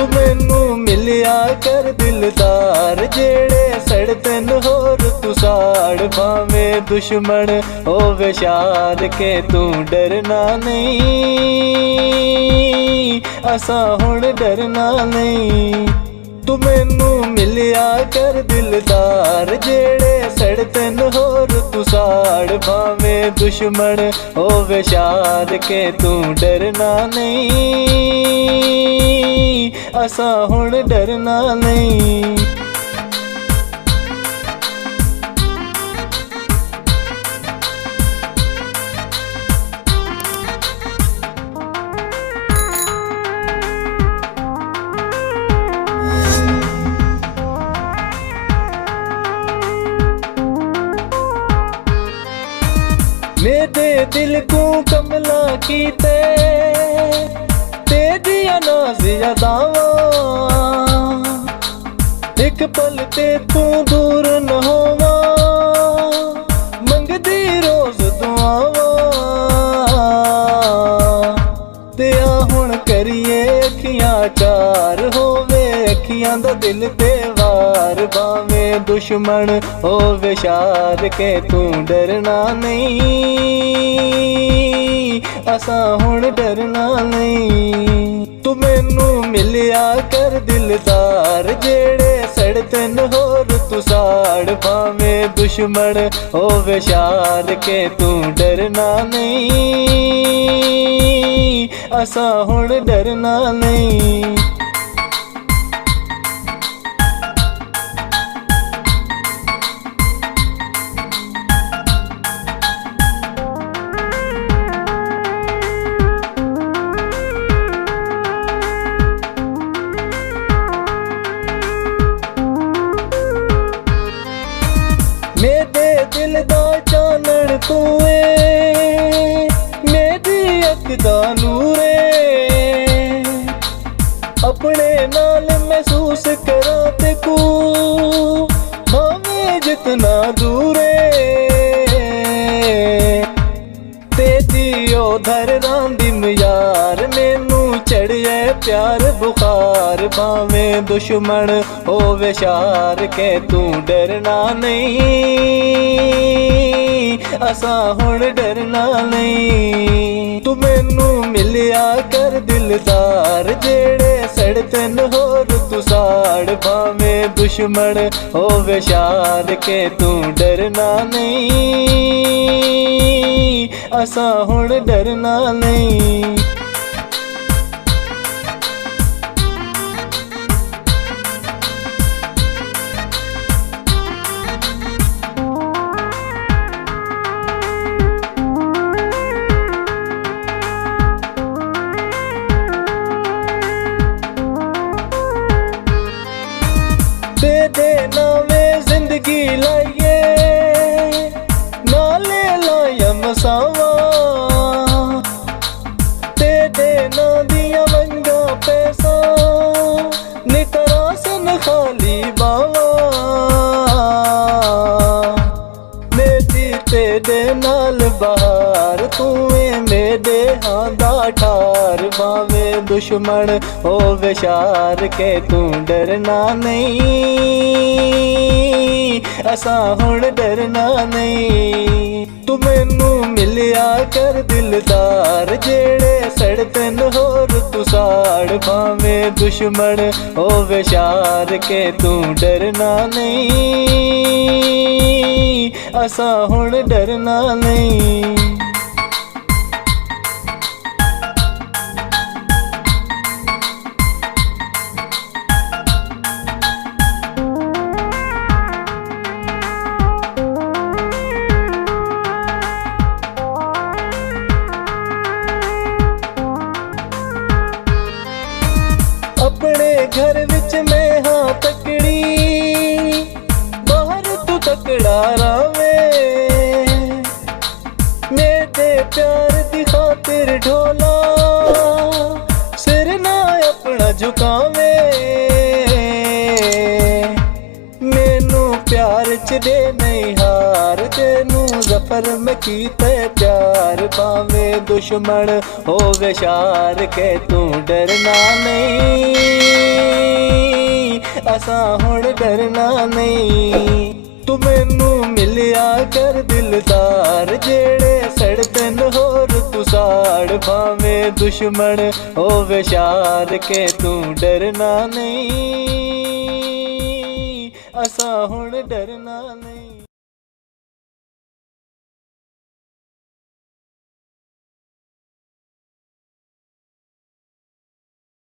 तू मैनू मिलिया कर दिलदार जेड़े सड़ तेन होर तू साड़ भावें दुश्मन होवे शार के तू डरना नहीं असा हुण डरना नहीं। तू मैनू मिलिया कर दिलदार जेड़े सड़ तेन होर तू साड़ भावें दुश्मन होवे शार के तू डरना नहीं असा हुण डरना नहीं। मेरे दिल को कमला कीते तेरिया नाज़िया दावा एक पल ते तू दूर न होवा मंगदी रोज दुआवा ते हुण करिए अखियां चार होवे अखियां दा दिल ते वार भावें दुश्मन होवे शार के तू डरना नहीं असा हुण डरना नहीं। तू मैनू मिलिया कर दिलदार जेड़े सड़ तेन होर तू साड़ भावें दुश्मन होवे शार के तू डरना नहीं असा हुण डरना नहीं। मेरे दिल दा चानण तू मेरी अख दा नूरे अपने नाल महसूस करा ते को भावें जितना दूरे तेजी ओ धर रांदिम यार मैनू चढ़िए प्यार बुखार भावें दुश्मन होवे शार के तू डरना नहीं असा हुण डरना नहीं। तू मैनू मिलिया कर दिलदार जेड़े सड़ तेन होर तू साड़ भावें दुश्मन होवे शार के तू डरना नहीं असा हुण डरना नहीं। तेरे नामे जिंदगी लाइए नाले लाया मसावा तेरे ना दिया मंगा पैसा नितरासन खाली बावा मेरी तेरे नाल बहार तूए मेरे हाँ दा ठार भावें दुश्मन होवे शार के तू डरना नहीं असा हुण डरना नहीं। तू मैनू मिलिया कर दिलदार जेड़े सड़ तेन होर तू साड़ भावें दुश्मन होवे शार के तू डरना नहीं असा हुण डरना नहीं। अपने घर विच मैं हाँ तकड़ी बाहर तू तकड़ा रावे मेरे प्यार दी खातिर ढोला सिर ना अपना झुकावे मैनू प्यार च दे नहीं हार तेनू जफर कर मैं कीते प्यार भावें दुश्मन होवे शार के तू डरना नहीं असा हुण डरना नहीं तू मैनू मिलिया कर दिलदार जेड़े सड़तन होर तू साड़ भावें दुश्मन होवे शार के तू डरना नहीं असा हुण डरना नहीं।